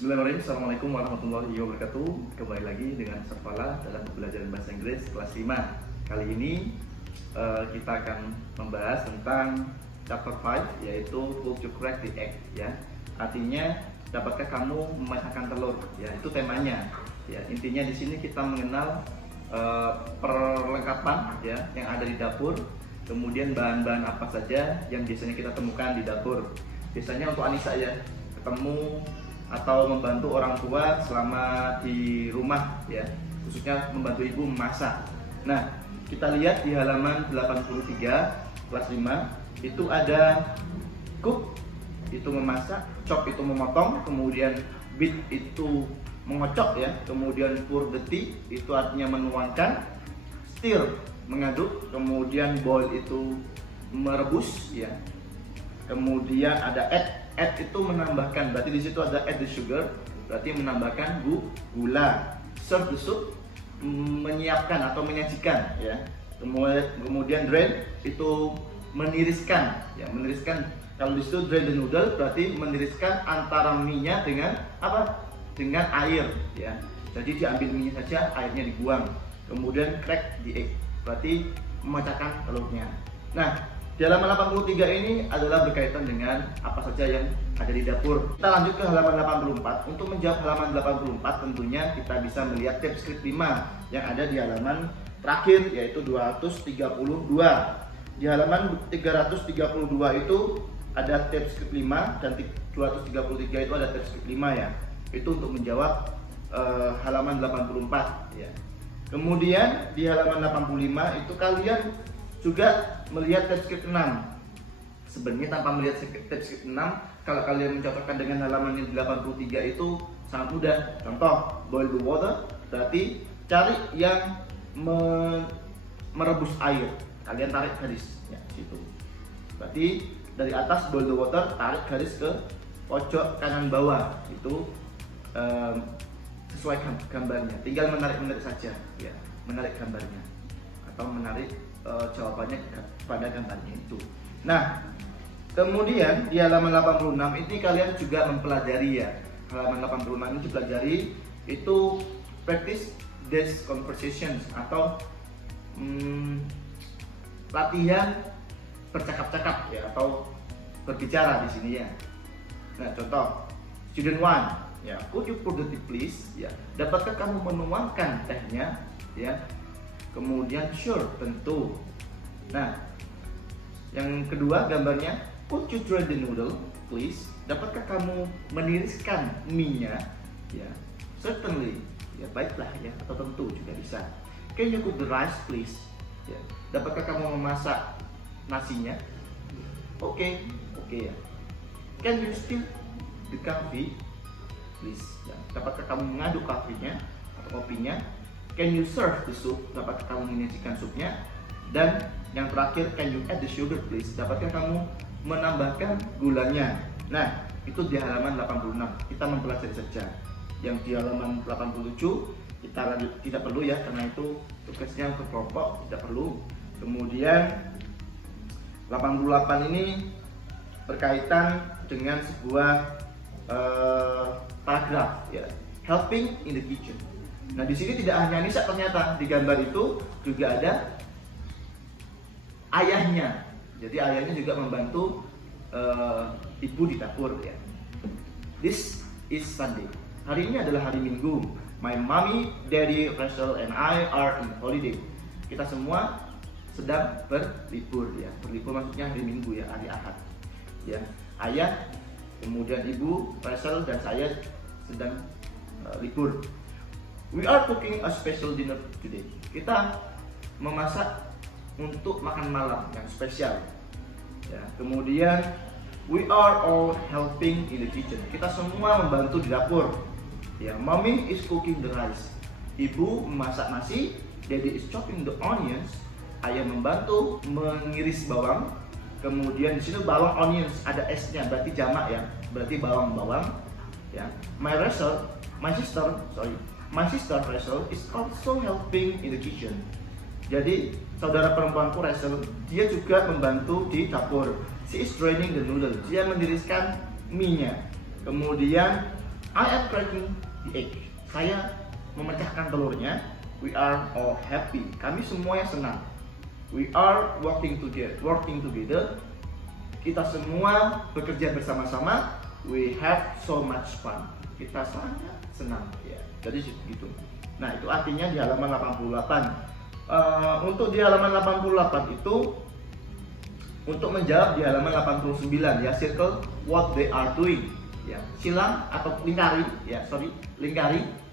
Bismillahirrahmanirrahim. Assalamualaikum warahmatullahi wabarakatuh. Kembali lagi dengan Sarfala dalam pembelajaran bahasa Inggris kelas 5. Kali ini kita akan membahas tentang chapter 5, yaitu could you crack the egg, ya. Artinya, dapatkah kamu mematahkan telur? Ya, itu temanya. Ya, intinya di sini kita mengenal perlengkapan ya yang ada di dapur. Kemudian bahan-bahan apa saja yang biasanya kita temukan di dapur. Biasanya untuk Anissa ya, ketemu atau membantu orang tua selama di rumah ya, khususnya membantu ibu memasak. Nah, kita lihat di halaman 83 kelas 5 itu ada cook itu memasak, chop itu memotong, kemudian beat itu mengocok ya, kemudian pour the tea itu artinya menuangkan, stir mengaduk, kemudian boil itu merebus ya. Kemudian ada add itu menambahkan, berarti di situ ada add the sugar, berarti menambahkan gula. Serve the soup, menyiapkan atau menyajikan ya. Kemudian drain itu meniriskan ya, meniriskan. Kalau di situ drain the noodle berarti meniriskan antara mie-nya dengan apa? Dengan air ya. Jadi diambil mie-nya saja, airnya dibuang. Kemudian crack the egg, berarti memecahkan telurnya. Nah, di halaman 83 ini adalah berkaitan dengan apa saja yang ada di dapur. Kita lanjut ke halaman 84. Untuk menjawab halaman 84 tentunya kita bisa melihat tab script 5 yang ada di halaman terakhir, yaitu 232. Di halaman 332 itu ada tab script 5 dan 233 itu ada tab script 5 ya. Itu untuk menjawab halaman 84 ya. Kemudian di halaman 85 itu kalian juga melihat tab script 6. Sebenarnya tanpa melihat tab script 6, kalau kalian mencocokkan dengan halaman yang 83 itu sangat mudah. Contoh, boil the water berarti cari yang merebus air. Kalian tarik garis ya, situ. Berarti dari atas boil the water, tarik garis ke pojok kanan bawah. Itu sesuai gambarnya. Tinggal menarik saja ya, menarik gambarnya atau menarik jawabannya pada gambarnya itu. Nah, kemudian di halaman 86 ini kalian juga mempelajari ya. Halaman 86 ini dipelajari itu practice desk conversations atau latihan bercakap-cakap ya, atau berbicara di sini ya. Nah, contoh student 1 ya, could you pour the tea please ya. Dapatkah kamu menuangkan tehnya ya. Kemudian sure, tentu. Nah, yang kedua gambarnya, could you drain the noodle please? Dapatkah kamu meniriskan mie-nya? Ya, certainly. Ya, baiklah ya, atau tentu juga bisa. Can you cook the rice please? Ya, dapatkah kamu memasak nasinya? Oke ya. Can you still the coffee please? Ya, dapatkah kamu mengaduk kafenya atau kopinya? Can you serve the soup? Dapatkah kamu menyajikan supnya? Dan yang terakhir, can you add the sugar please? Dapatkah kamu menambahkan gulanya? Nah, itu di halaman 86. Kita mempelajari saja. Yang di halaman 87 kita lanjut, tidak perlu ya, karena itu tugasnya untuk kelompok, tidak perlu. Kemudian 88 ini berkaitan dengan sebuah paragraf ya, helping in the kitchen. Nah, di sini tidak hanya Anissa, ternyata di gambar itu juga ada ayahnya. Jadi ayahnya juga membantu ibu di dapur ya. This is Sunday. Hari ini adalah hari Minggu. My mommy, daddy, Rachel, and I are in holiday. Kita semua sedang berlibur ya. Berlibur maksudnya hari Minggu ya, hari Ahad. Ya, ayah, kemudian ibu, Rachel, dan saya sedang libur. We are cooking a special dinner today. Kita memasak untuk makan malam yang spesial. Ya, kemudian we are all helping in the kitchen. Kita semua membantu di dapur. Ya, mommy is cooking the rice. Ibu memasak nasi. Daddy is chopping the onions. Ayah membantu mengiris bawang. Kemudian di sini bawang onions ada s-nya, berarti jamak ya. Berarti bawang-bawang. Ya, my sister Rachel is also helping in the kitchen. Jadi saudara perempuanku Rachel, dia juga membantu di dapur. She is draining the noodle. Dia meniriskan mie-nya. Kemudian I am cracking the egg. Saya memecahkan telurnya. We are all happy. Kami semuanya senang. We are working together. Kita semua bekerja bersama-sama. We have so much fun. Kita sangat senang. Ya, jadi gitu. Nah, itu artinya di halaman 88. Untuk di halaman 88 itu untuk menjawab di halaman 89 ya, circle what they are doing. Ya, silang atau lingkari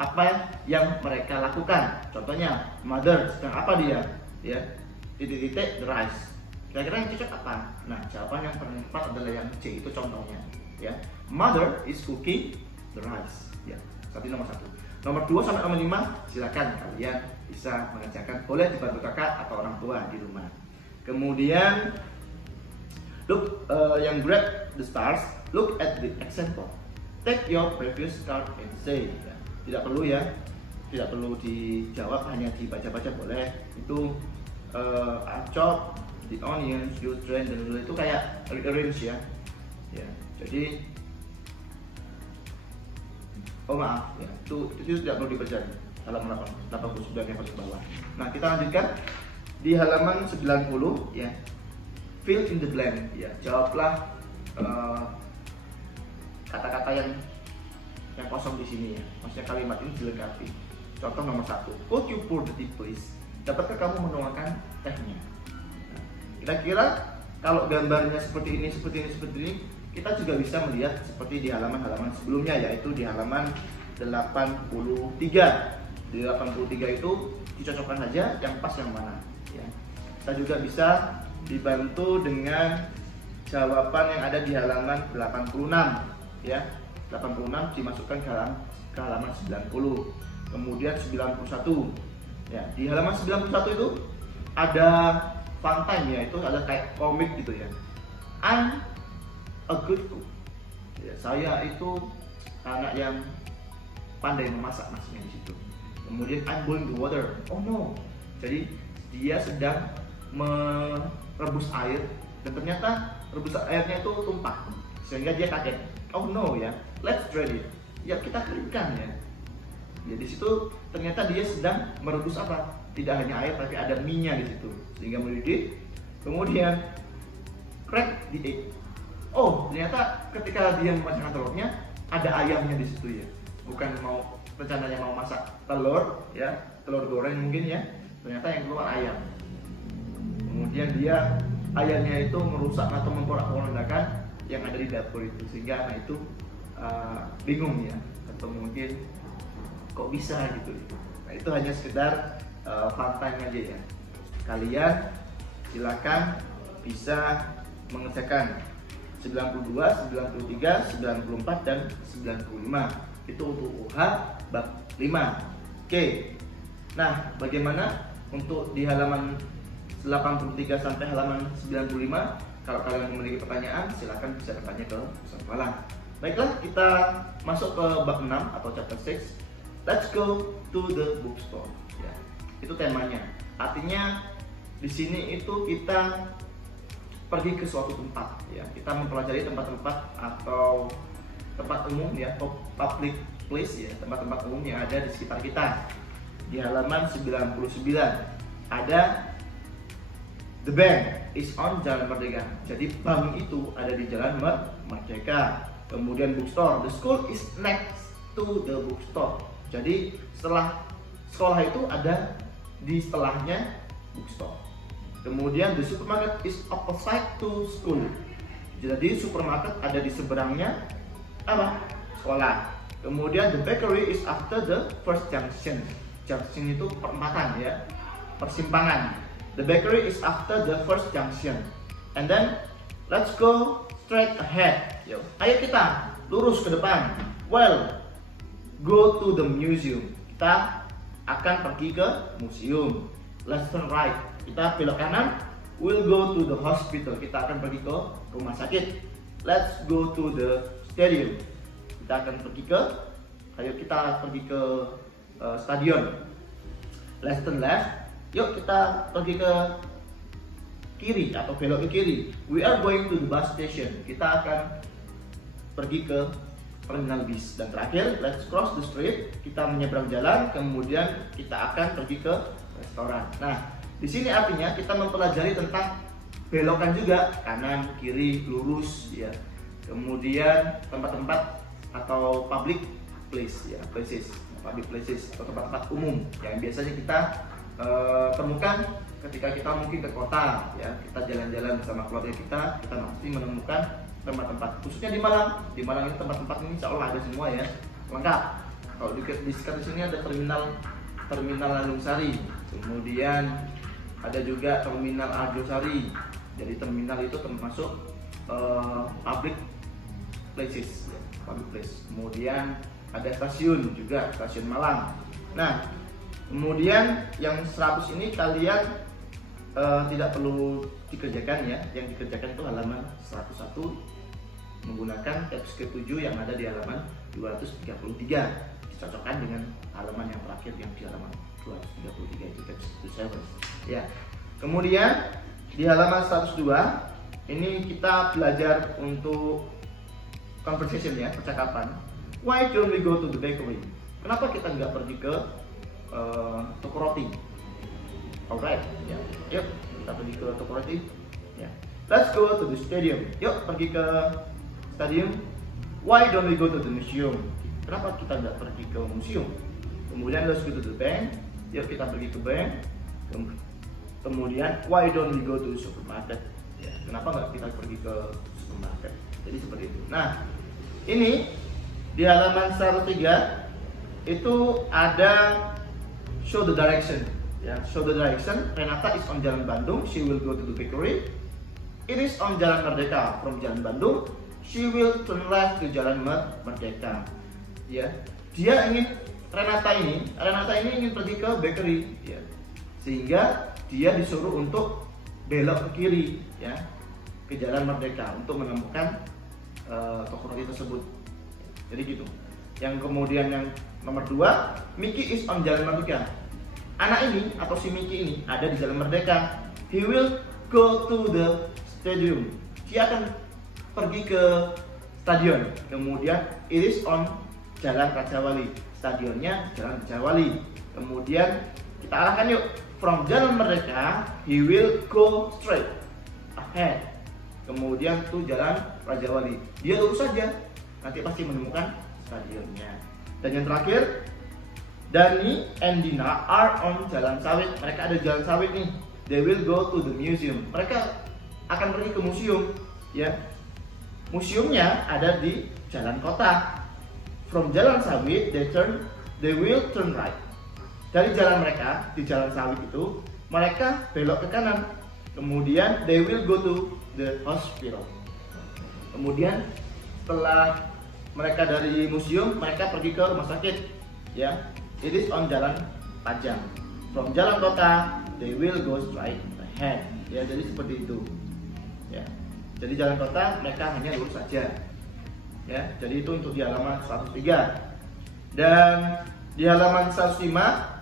apa yang mereka lakukan. Contohnya, mother sedang apa dia? Ya, titik-titik the rice. Kira-kira yang cocok apa? Nah, jawaban yang paling tepat adalah yang C, itu contohnya. Ya, mother is cooking the rice. Ya, nomor 1. Nomor 2 sampai nomor 5 silakan kalian bisa mengerjakan, boleh dibantu kakak atau orang tua di rumah. Kemudian look, yang grab the stars, look at the example. Take your previous card and say. Ya, tidak perlu ya, tidak perlu dijawab, hanya dibaca-baca boleh. Itu chop the onions, you drain, dan itu kayak arrange ya. Ya, jadi maaf ya, itu tidak perlu dipelajari. Halaman 89 yang paling bawah. Nah, kita lanjutkan di halaman 90 ya. Fill in the blank ya, jawablah kata-kata yang kosong di sini ya. Maksudnya kalimat ini dilengkapi. Contoh nomor 1, could you pour the tea please? Dapatkah kamu menuangkan tehnya? Nah, kira-kira kalau gambarnya seperti ini, kita juga bisa melihat seperti di halaman-halaman sebelumnya, yaitu di halaman 83. Di 83 itu dicocokkan saja yang pas yang mana ya. Kita juga bisa dibantu dengan jawaban yang ada di halaman 86 ya. 86 dimasukkan ke halaman 90. Kemudian 91 ya. Di halaman 91 itu ada fun time ya, itu ada kayak komik gitu ya. I'm a good cook ya, saya itu anak yang pandai memasak, maksudnya di situ. Kemudian I'm boiling the water. Oh no, jadi dia sedang merebus air dan ternyata rebus airnya itu tumpah sehingga dia kaget. Oh no ya, let's drain it. Ya, kita keringkan ya. Ya, di situ ternyata dia sedang merebus apa? Tidak hanya air tapi ada minyak di situ sehingga mendidih. Kemudian crack the egg. Oh, ternyata ketika dia memecahkan telurnya ada ayamnya di situ ya. Bukan rencananya mau masak telur ya, telur goreng mungkin ya. Ternyata yang keluar ayam. Kemudian dia ayamnya itu merusak atau memporak-porandakan yang ada di dapur itu, sehingga anak itu bingung ya, atau mungkin kok bisa gitu. Nah, itu hanya sekedar fun time aja ya. Kalian silakan bisa mengerjakan 92, 93, 94 dan 95. Itu untuk UH bab 5. Oke. Nah, bagaimana untuk di halaman 83 sampai halaman 95? Kalau kalian memiliki pertanyaan, silakan bisa bertanya ke Ustaz Falah. Baiklah, kita masuk ke bab 6 atau chapter 6. Let's go to the bookstore. Ya, itu temanya. Artinya di sini itu kita pergi ke suatu tempat ya. Kita mempelajari tempat-tempat atau tempat umum ya, public place ya, tempat-tempat umum yang ada di sekitar kita. Di halaman 99 ada the bank is on Jalan Merdeka. Jadi bank itu ada di Jalan Merdeka. Kemudian bookstore, the school is next to the bookstore. Jadi setelah sekolah itu ada di setelahnya bookstore. Kemudian the supermarket is opposite to school. Jadi supermarket ada di seberangnya apa? Sekolah. Kemudian the bakery is after the first junction. Junction itu perempatan ya, persimpangan. The bakery is after the first junction. And then let's go straight ahead. Yo, ayo kita lurus ke depan. Well, go to the museum. Kita akan pergi ke museum. Let's turn right. Kita belok kanan. We'll go to the hospital. Kita akan pergi ke rumah sakit. Let's go to the stadium. Kita akan pergi ke, ayo kita pergi ke stadion. Let's turn left. Yuk kita pergi ke kiri atau belok ke kiri. We are going to the bus station. Kita akan pergi ke terminal bis. Dan terakhir, let's cross the street, kita menyeberang jalan, kemudian kita akan pergi ke restoran. Nah, di sini artinya kita mempelajari tentang belokan juga, kanan, kiri, lurus, ya. Kemudian tempat-tempat atau public place, ya, public places atau tempat-tempat umum yang biasanya kita temukan ketika kita mungkin ke kota, ya, kita jalan-jalan bersama keluarga kita pasti menemukan tempat-tempat, khususnya di Malang. Di Malang ini tempat-tempat ini insya Allah ada semua, ya, lengkap. Kalau di sini ada terminal Landungsari, kemudian ada juga terminal Arjosari. Jadi terminal itu termasuk public places, ya, public place. Kemudian ada stasiun juga, stasiun Malang. Nah, kemudian yang 100 ini kalian tidak perlu dikerjakan, ya. Yang dikerjakan itu halaman 101 menggunakan tabs ke-7 yang ada di halaman 233, dicocokkan dengan halaman yang terakhir yang di halaman 233 itu tabs ke-7, ya. Kemudian di halaman 102 ini kita belajar untuk conversation, ya, percakapan. Why don't we go to the bakery? Kenapa kita nggak pergi ke toko roti? Alright, ya. Yuk kita pergi ke toko roti, ya. Let's go to the stadium. Yuk pergi ke stadium. Why don't we go to the museum? Kenapa kita nggak pergi ke museum? Kemudian let's go to the bank. Yuk kita pergi ke bank. Kemudian why don't we go to the supermarket? Ya, kenapa nggak kita pergi ke supermarket? Jadi seperti itu. Nah, ini di halaman 103 itu ada show the direction. Ya, show the direction. Renata is on Jalan Bandung. She will go to the bakery. It is on Jalan Merdeka. From Jalan Bandung, she will turn left to Jalan Merdeka. Ya, Renata ini ingin pergi ke bakery, ya. Sehingga dia disuruh untuk belok ke kiri, ya, ke Jalan Merdeka untuk menemukan toko roti tersebut. Jadi gitu. Yang kemudian yang nomor 2, Mickey is on Jalan Merdeka. Anak ini atau si Mickey ini ada di Jalan Merdeka. He will go to the stadium. Dia akan pergi ke stadion. Kemudian it is on Jalan Rajawali. Stadionnya Jalan Rajawali. Kemudian kita arahkan yuk. From Jalan Merdeka, he will go straight ahead. Kemudian tuh Jalan Rajawali. Dia lurus saja. Nanti pasti menemukan stadionnya. Dan yang terakhir, Dani and Dina are on Jalan Sawit. Mereka ada Jalan Sawit nih. They will go to the museum. Mereka akan pergi ke museum, ya. Museumnya ada di Jalan Kota. From Jalan Sawit, they will turn right. Dari jalan mereka di Jalan Sawit itu, mereka belok ke kanan. Kemudian they will go to the hospital. Kemudian setelah mereka dari museum, mereka pergi ke rumah sakit, ya. It is on Jalan Pajang. From Jalan Kota, they will go straight ahead. Ya, jadi seperti itu. Ya. Jadi Jalan Kota mereka hanya lurus saja. Ya, jadi itu untuk di halaman 103. Dan di halaman 105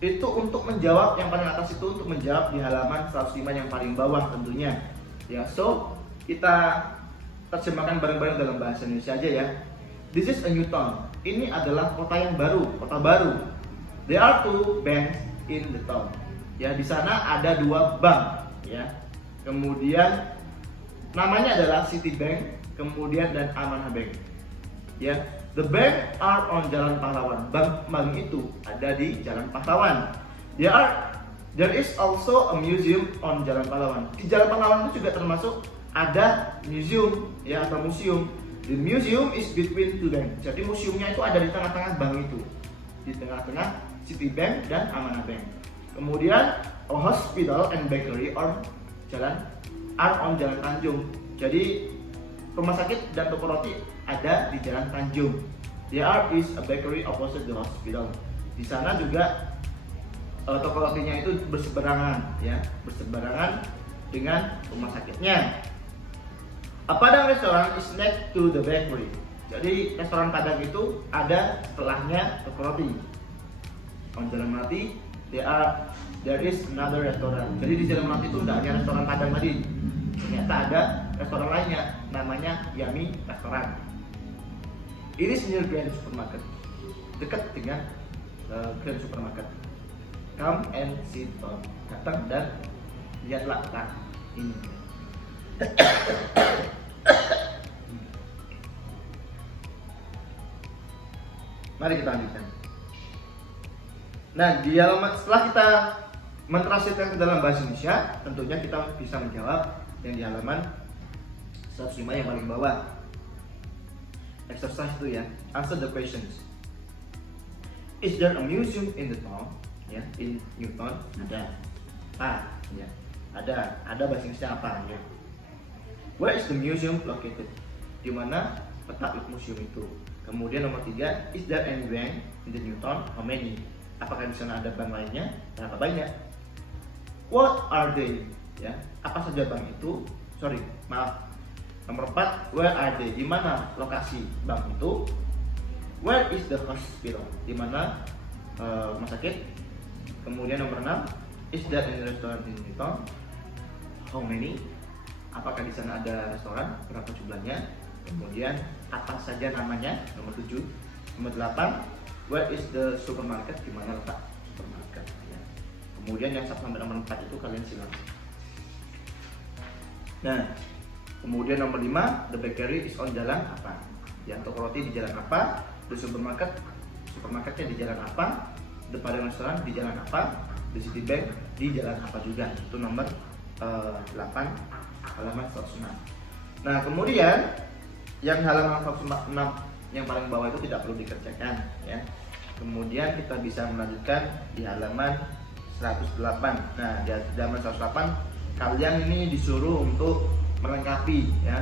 itu untuk menjawab yang paling atas, itu untuk menjawab di halaman 105 yang paling bawah tentunya. Ya, so kita terjemahkan bareng-bareng dalam bahasa Indonesia aja, ya. This is a new town. Ini adalah kota yang baru, kota baru. There are 2 banks in the town. Ya, di sana ada 2 bank, ya. Kemudian namanya adalah Citibank, kemudian dan Amanah Bank. Ya, the bank are on Jalan Pahlawan. Bank itu ada di Jalan Pahlawan. There is also a museum on Jalan Pahlawan. Di Jalan Pahlawan itu juga termasuk ada museum, ya, atau museum. The museum is between 2 bank. Jadi museumnya itu ada di tengah-tengah bank itu, di tengah-tengah Citibank dan Amanah Bank. Kemudian a hospital and bakery are on Jalan Tanjung. Jadi rumah sakit dan toko roti ada di Jalan Tanjung. There is a bakery opposite the hospital. Di sana juga toko rotinya itu berseberangan, ya, berseberangan dengan rumah sakitnya. A Padang restaurant is next to the bakery. Jadi restoran Padang itu ada setelahnya toko roti. On Jalan Melati, there is another restaurant. Jadi di Jalan Melati itu tidak hanya restoran Padang tadi. Ternyata ada restoran lainnya, namanya Yummy Restaurant. It is near Grand Supermarket. Dekat dengan Grand Supermarket. Come and sit down. Datang dan lihatlah ini. Mari kita lanjutkan. Nah, di halaman setelah kita mentranslitkan ke dalam bahasa Indonesia, tentunya kita bisa menjawab yang di halaman 105 yang paling bawah. Exercise itu ya. Answer the questions. Is there a museum in the town? Ya, in Newton ada. Ya. Ada bahasa Inggrisnya apa ya? Where is the museum located? Di mana letak museum itu? Kemudian nomor 3, is there any bank in the Newton? How many? Apakah di sana ada bank lainnya? Berapa banyak? What are they? Ya, apa saja bank itu? Nomor 4, where are they? Di mana lokasi bank itu? Where is the hospital? Di mana rumah sakit? Kemudian nomor 6, is there any restaurant in Newton? How many? Apakah di sana ada restoran? Berapa jumlahnya? Kemudian apa saja namanya? Nomor 7. Nomor 8, where is the supermarket? Di mana letak supermarket? Ya. Kemudian yang 1 sampai nomor 4 itu kalian silang. Nah, kemudian nomor 5, the bakery is on jalan apa? Ya, toko roti di jalan apa? The supermarketnya di jalan apa? The Padang restoran di jalan apa? The Citibank di jalan apa juga? Itu nomor 8 halaman 106. Nah, kemudian yang halaman 106 yang paling bawah itu tidak perlu dikerjakan ya. Kemudian kita bisa melanjutkan di halaman 108. Nah, di halaman 108 kalian ini disuruh untuk melengkapi ya,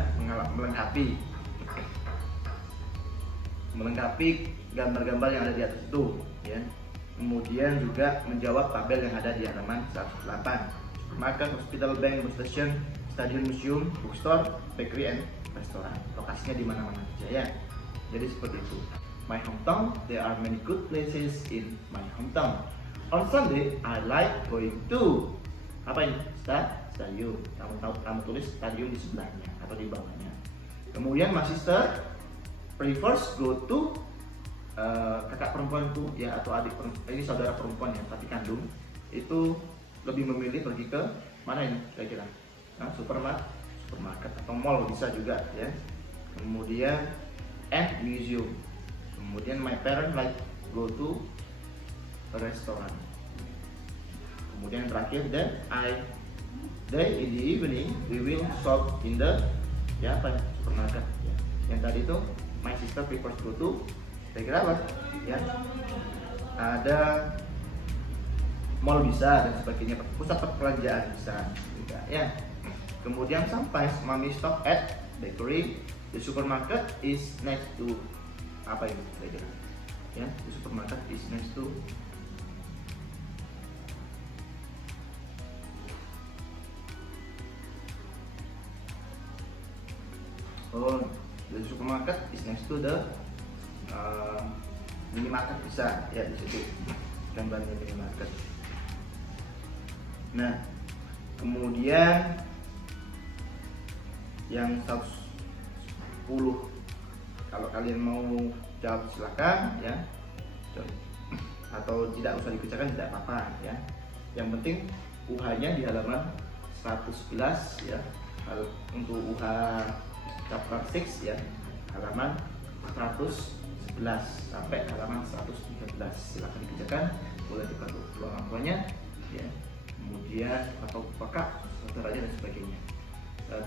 melengkapi gambar-gambar yang ada di atas itu ya. Kemudian juga menjawab tabel yang ada di halaman 108. Supermarket, hospital, bank, bus station, stadion, museum, bookstore, bakery, and restoran. Lokasinya di mana-mana saja ya. Jadi seperti itu. My hometown, there are many good places in my hometown. On Sunday, I like going to apa ini? Stadium. Kamu tulis stadium di sebelahnya atau di bawahnya. Kemudian my sister prefers go to kakak perempuanku ya, atau adik ini saudara perempuan ya, tapi kandung itu lebih memilih pergi ke mana ini kira-kira? Supermarket atau mall bisa juga ya. Kemudian and museum. Kemudian my parents like go to a restaurant. Kemudian terakhir then in the evening we will shop in the ya apa supermarket ya. Yang tadi itu my sister prefers go to kira-kira apa ya, ada mall bisa dan sebagainya, pusat perbelanjaan bisa juga ya. Kemudian sometimes mommy stop at bakery, the supermarket is next to apa ini kira-kira ya, the supermarket is next to the supermarket is next to the minimarket bisa ya, di situ gambarnya minimarket. Nah, kemudian yang 110 kalau kalian mau jawab silakan ya, atau tidak usah dikerjakan tidak apa-apa ya. Yang penting UH-nya di halaman 111 ya. Untuk UH chapter 6 ya, halaman 111 sampai halaman 113 silahkan dikerjakan, boleh dibantu orang tuanya ya, kemudian atau kakak, saudaranya dan sebagainya.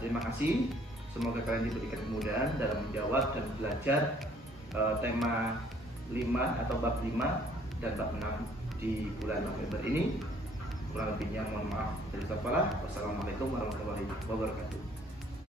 Terima kasih, semoga kalian diberikan kemudahan dalam menjawab dan belajar tema 5 atau bab 5 dan bab 6 di bulan November ini. Kurang lebihnya mohon maaf dari saya. Wassalamualaikum warahmatullahi wabarakatuh.